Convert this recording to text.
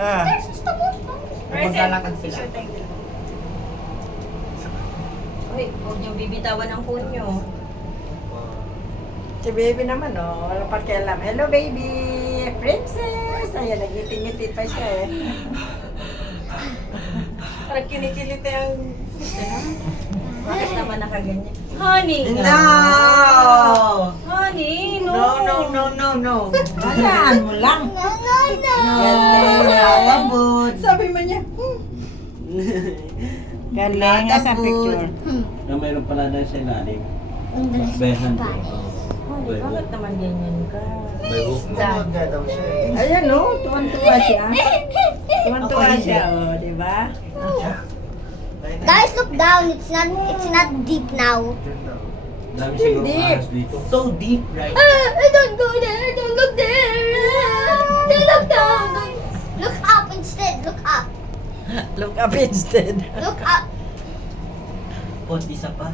Ah. Maglalakad sila. Uy, huwag niyong bibitawan ang phone niyo. Si baby naman, oh. Wala pakialam. Hello, baby! Princess! Ayan, nagngiti-ngiti pa siya, eh. Parang kinikilit yung... Bakit naman nakaganyan? Honey! No! Honey, no! No. Alaan mo lang. Lalabot. Sabi mo niya, galing nga sa picture. Na mayroon pala na sa ilalim. Behan ko. Honey, bakit naman ganyan ka? May hook mo. Ayan, oh. Tuwan-tuwa siya. Tuwan-tuwa siya, oh. Diba? Guys, look down. It's not deep now. Dami siguro Deep. ahas dito. So deep, right? I don't go there. Don't look there. Don't look down. Look up instead. Look up. Look up instead. Look up. Konti sa pa.